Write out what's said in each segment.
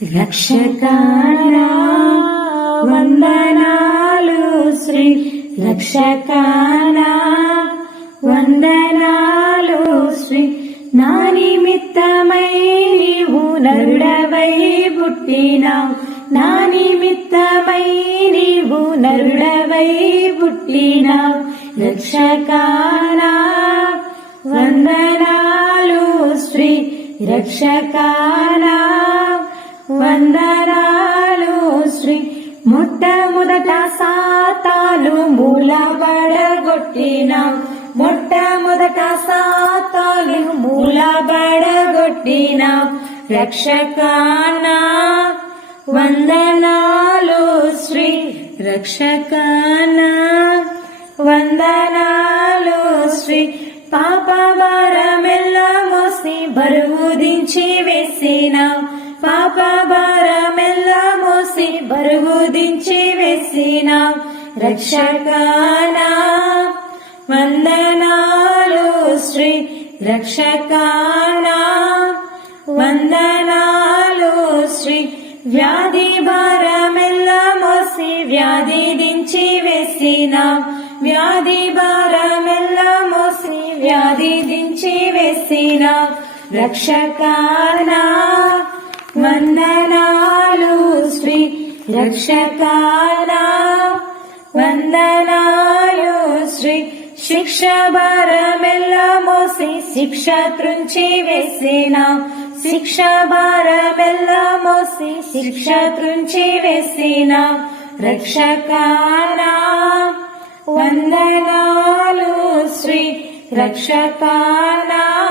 రక్షకానా వందనాలు శ్రీ రక్షకానా వందనాలు శ్రీ. నా నిమిత్తమై నీవు నరుడవై పుట్టినా నా నిమిత్తమై నీవు నరుడవై పుట్టినా రక్షకానా వందనాలు శ్రీ రక్షకానా వందనాలు శ్రీ మొట్టమొదట సాతాలు మూలబడగొట్టిన. మొట్టమొదట సాతాలు మూలబడగొట్టిన. రక్షకానా వందనాలు శ్రీ రక్షకానా వందనాలు శ్రీ పాప భారమెల్ల మోసి బరువు దించి వేసిన. పాప భారమెల్ల మోసి బరువు దించి వేసిన రక్షకానా. వందనాలు శ్రీ రక్షకానా. వందనాలు శ్రీ వ్యాధి భారమెల్ల మోసి వ్యాధి దించి వేసిన. వ్యాధి భారమెల్ల మోసి వ్యాధి దించి వేసిన. రక్షకానా. వందనాలు శ్రీ రక్షకానా వందనాలు శ్రీ శిక్ష భారమెల్ల మోసి శిక్ష త్రుంచి వేసిన. శిక్ష భారమెల్ల మోసి శిక్ష త్రుంచి వేసిన. రక్షకానా. వందనాలు శ్రీ రక్షకానా.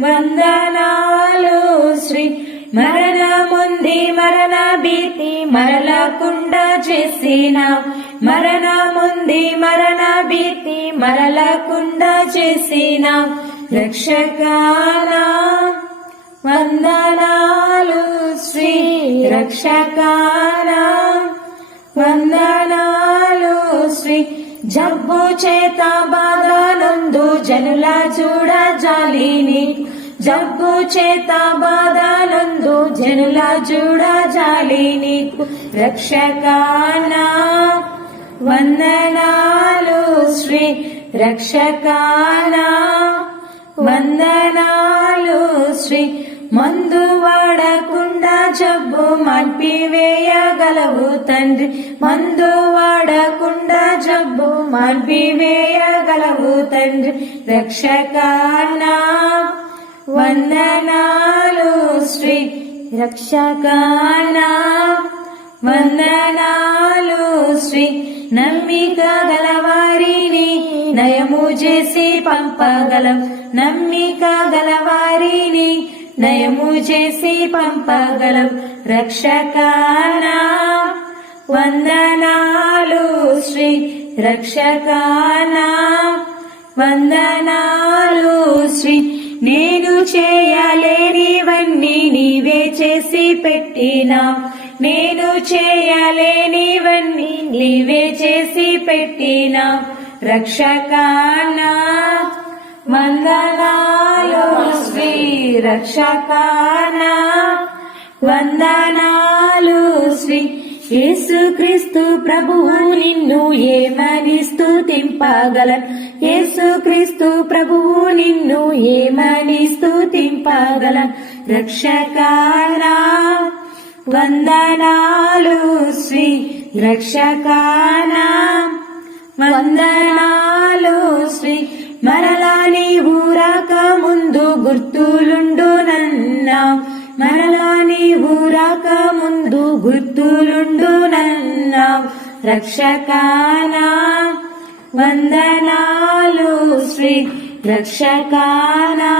వందనాలు శ్రీ మరణముంది మరణ భీతి మరలకుండా చేసిన. మరణముంది మరణ భీతి మరలకుండా చేసిన. రక్షకానా వందనాలు శ్రీ రక్షకానా వందనాలు శ్రీ. జబ్బు చేత బాధనందు జనుల చూడ జాలిని జబ్బు చేత బాధనందు జనుల చూడ జాలిని రక్షకానా. వందనాలు శ్రీ రక్షకానా. వందనాలు శ్రీ మందు వాడకుండా జబ్బు మాన్పివేయగలవు తండ్రి. మందు వాడకుండా జబ్బు మాన్పివేయగలవు తండ్రి. రక్షకానా. వందనాలు శ్రీ రక్షకానా. వందనాలు శ్రీ నమ్మిక గలవారిని నయము చేసి పంపగలం. నమ్మిక గలవారిని నయము చేసి పంపగలం. రక్షకానా. వందనాలు శ్రీ రక్షకానా. వందనాలు శ్రీ నేను చేయలేనివన్నీ నీవే చేసి పెట్టినా. నేను చేయలేనివన్నీ నీవే చేసి పెట్టినా. రక్షకానా వందనాలు శ్రీ రక్షకానా వందనాలు శ్రీ యేసుక్రీస్తు ప్రభువు నిన్ను ఏమని స్తుతింపగలన్ యేసుక్రీస్తు ప్రభువు నిన్ను ఏమని స్తుతింపగలన్ రక్షకారా వందనాలు శ్రీ రక్షకానా వందనాలు శ్రీ మరలా నీవు రాక ముందు గుర్తులుండు నన్నా. మరలా నీవు రాక ముందు గుర్తులుండు నన్న. రక్షకానా వందనాలు శ్రీ రక్షకానా.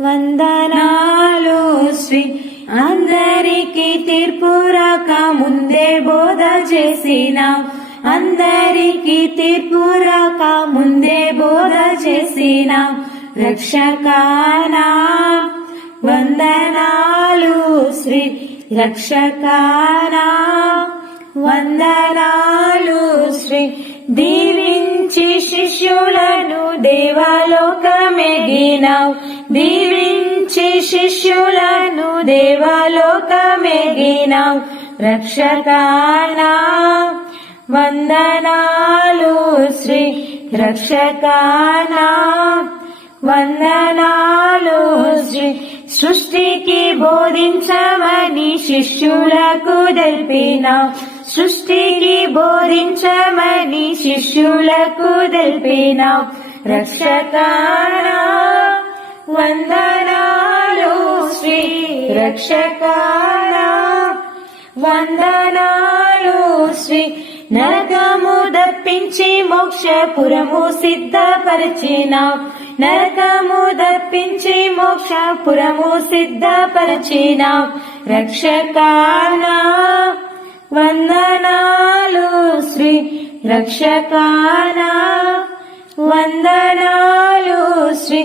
వందనాలు శ్రీ అందరికి తీర్పు రాక ముందే బోధ చేసిన. అందరికి తీర్పు రాక ముందే బోధ చేసిన. రక్షకానా వందనాలు శ్రీ రక్షకారా వందనాలు శ్రీ దీవించి శిష్యులను దేవాలోకమెగినావు. దీవించి శిష్యులను దేవలోకమెగినావు. రక్షకానా. వందనాలు శ్రీ రక్షకానా. వందనాలు శ్రీ సృష్టికి బోధించమని శిష్యులకు దల్పిన సృష్టికి బోధించమని శిష్యులకు దల్పిన రక్షకారా వందనాలు శ్రీ రక్షకారా వందనాలు శ్రీ నరకము దప్పించి మోక్షపురము సిద్ధపరిచిన. నరకము దప్పించి మోక్షపురము సిద్ధపరచినా. రక్షకానా వందనాలు శ్రీ రక్షకానా వందనాలు శ్రీ.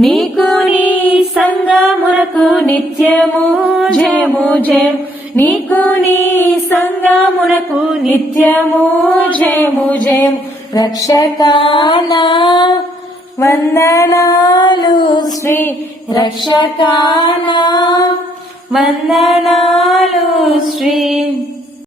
నీకు నీ సంగమునకు నిత్యము జయము జయం నీకు నీ సంగమునకు నిత్యము జయము జయం రక్షకానా వందనాలు శ్రీ రక్షకానా. వందనాలు శ్రీ